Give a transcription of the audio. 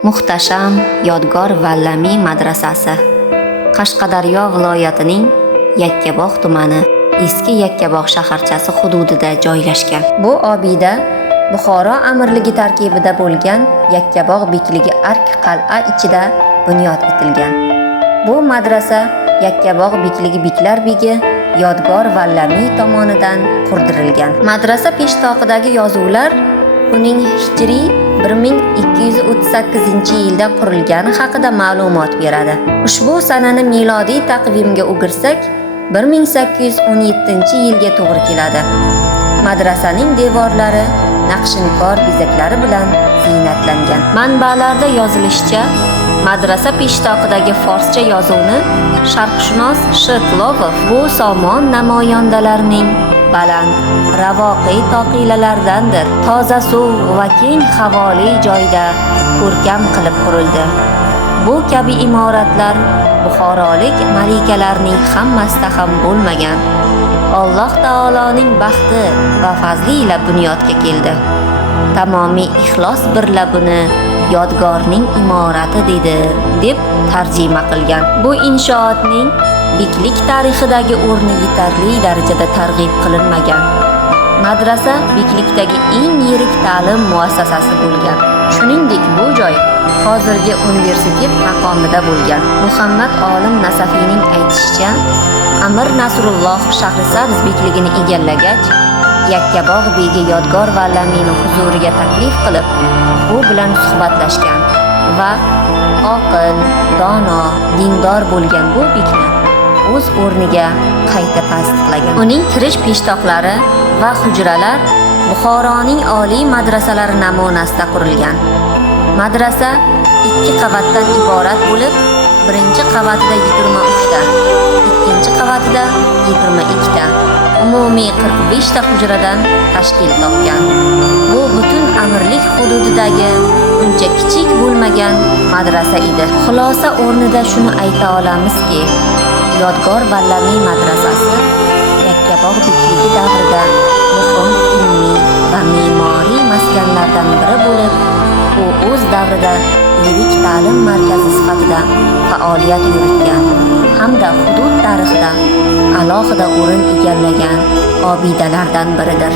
Muhtasham Yodgor Vallamiy madrasasi Qashqadaryo viloyatining Yakkabog' tumani eski Yakkabog' shaharchasi hududida joylashgan. Bu obida Buxoro amirligi tarkibida bo'lgan Yakkabog' bekligi Ark qal'a ichida bunyod etilgan. Bu madrasa Yakkabog' bekligi Beklar begi Yodgor Vallamiy tomonidan qurdirilgan. Madrasa peshtoqidagi yozuvlar uning hijriy 1238-yilda qurilgani haqida ma'lumot beradi. Ushbu sanani milodiy taqvimga o'girsak, 1817-yilga to'g'ri keladi. Madrasaning devorlari naqshinkor bezaklari bilan ziynatlangan. Manbalarda yozilishicha, madrasa peshtoqidagi forscha yozuvni sharqshunos Shitlovov bu somon namoyandalarining baland, ravoqiy toqilalardandir. Toza suv va keng havoli joyda ko'rkam qilib qurildi. Bu kabi imoratlar buxorolik malikalarning hammasida ham bo'lmagan. Alloh taoloning baxti va fazli ila bunyodga keldi. Tamomiy ixlos birla buni Yodgorning imorati dedi deb tarjima qilgan. Bu inshootning beklik tarixidagi o'rni yetarli darajada targ'ib qilinmagan. Madrasa beklikdagi eng yirik ta'lim muassasasi bo'lgan. Shuningdek, bu joy hozirgi universitet maqomida bo'lgan. Muhammad olim Nasafiyning aytishicha, Amir Nasrulloh Shahrisabz bekligini egallagach, Yakkabog' begi Yodgor Vallamiyni huzuriga taklif qilib, u bilan suhbatlashgan va oqil, dono, dindor bo'lgan bu bekni o'z o'rniga qayta tasdiqlagan. Uning kirish peshtoqlari va hujralar Buxoroning oliy madrasalari namunasida qurilgan. Madrasa 2 qavatdan iborat bo'lib, birinchi qavatida 23 ta, ikkinchi qavatida 22 ta, umumiy 45 ta hujradan tashkil topgan. Bu butun amirlik hududidagi uncha kichik bo'lmagan madrasa edi. Xulosa o'rnida shuni ayta olamizki, Yodgor Vallamiy madrasasi Yakkabog' bekligi davrida muhim ilmiy va me'moriy maskanlardan biri bo'lib, u o'z davrida yirik ta'lim markazi sifatida faoliyat yuritgan hamda hudud tarixida alohida o'rin egallagan obidalardan biridir.